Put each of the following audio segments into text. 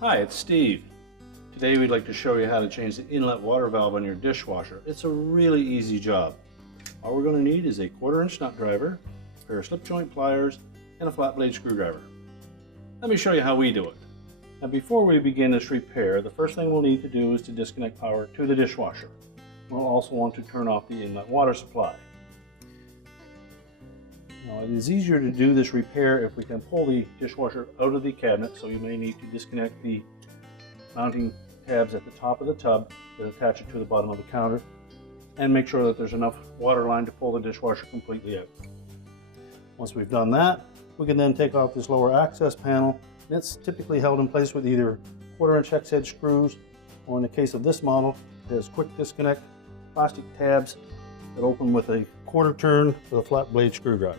Hi, it's Steve. Today we'd like to show you how to change the inlet water valve on your dishwasher. It's a really easy job. All we're going to need is a 1/4-inch nut driver, a pair of slip joint pliers, and a flat blade screwdriver. Let me show you how we do it. Now before we begin this repair, the first thing we'll need to do is to disconnect power to the dishwasher. We'll also want to turn off the inlet water supply. Now it is easier to do this repair if we can pull the dishwasher out of the cabinet, so you may need to disconnect the mounting tabs at the top of the tub that attach it to the bottom of the counter, and make sure that there's enough water line to pull the dishwasher completely out. Once we've done that, we can then take off this lower access panel, and it's typically held in place with either 1/4-inch hex head screws, or in the case of this model, it has quick disconnect plastic tabs that open with a 1/4 turn with a flat blade screwdriver.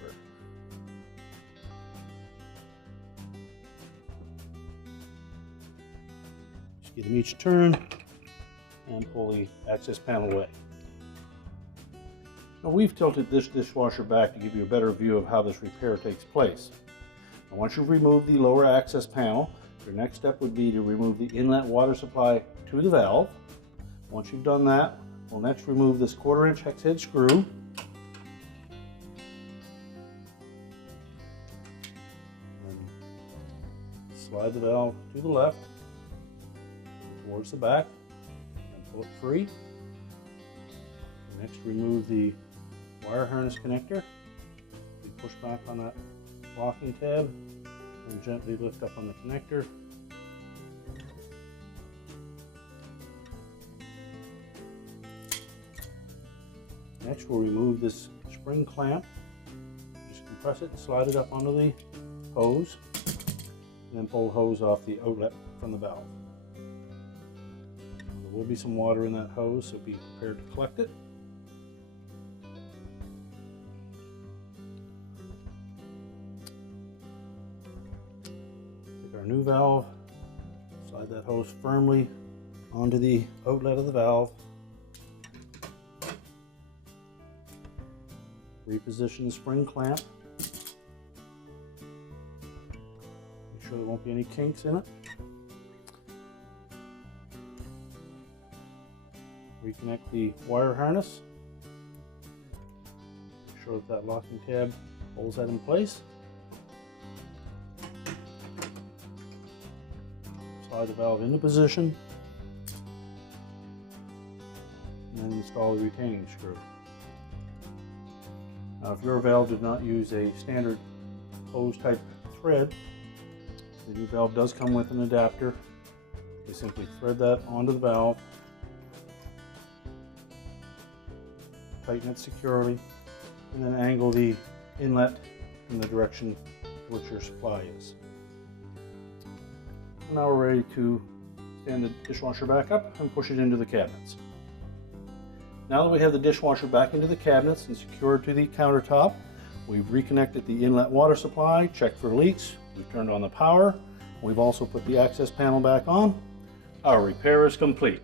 Just give them each turn and pull the access panel away. Now we've tilted this dishwasher back to give you a better view of how this repair takes place. Now once you've removed the lower access panel, your next step would be to remove the inlet water supply to the valve. Once you've done that, we'll next remove this 1/4-inch hex head screw. And slide the valve to the left, towards the back, and pull it free. Next, remove the wire harness connector. You push back on that locking tab and gently lift up on the connector. Next, we'll remove this spring clamp. Just compress it and slide it up onto the hose, and then pull the hose off the outlet from the valve. There will be some water in that hose, so be prepared to collect it. Take our new valve, slide that hose firmly onto the outlet of the valve. Reposition the spring clamp. Make sure there won't be any kinks in it. Reconnect the wire harness. Make sure that locking tab holds that in place. Slide the valve into position, and then install the retaining screw. Now, if your valve did not use a standard hose type thread, the new valve does come with an adapter. You simply thread that onto the valve, tighten it securely, and then angle the inlet in the direction which your supply is. And now we're ready to stand the dishwasher back up and push it into the cabinets. Now that we have the dishwasher back into the cabinets and secured to the countertop, we've reconnected the inlet water supply, checked for leaks, we've turned on the power, we've also put the access panel back on. Our repair is complete.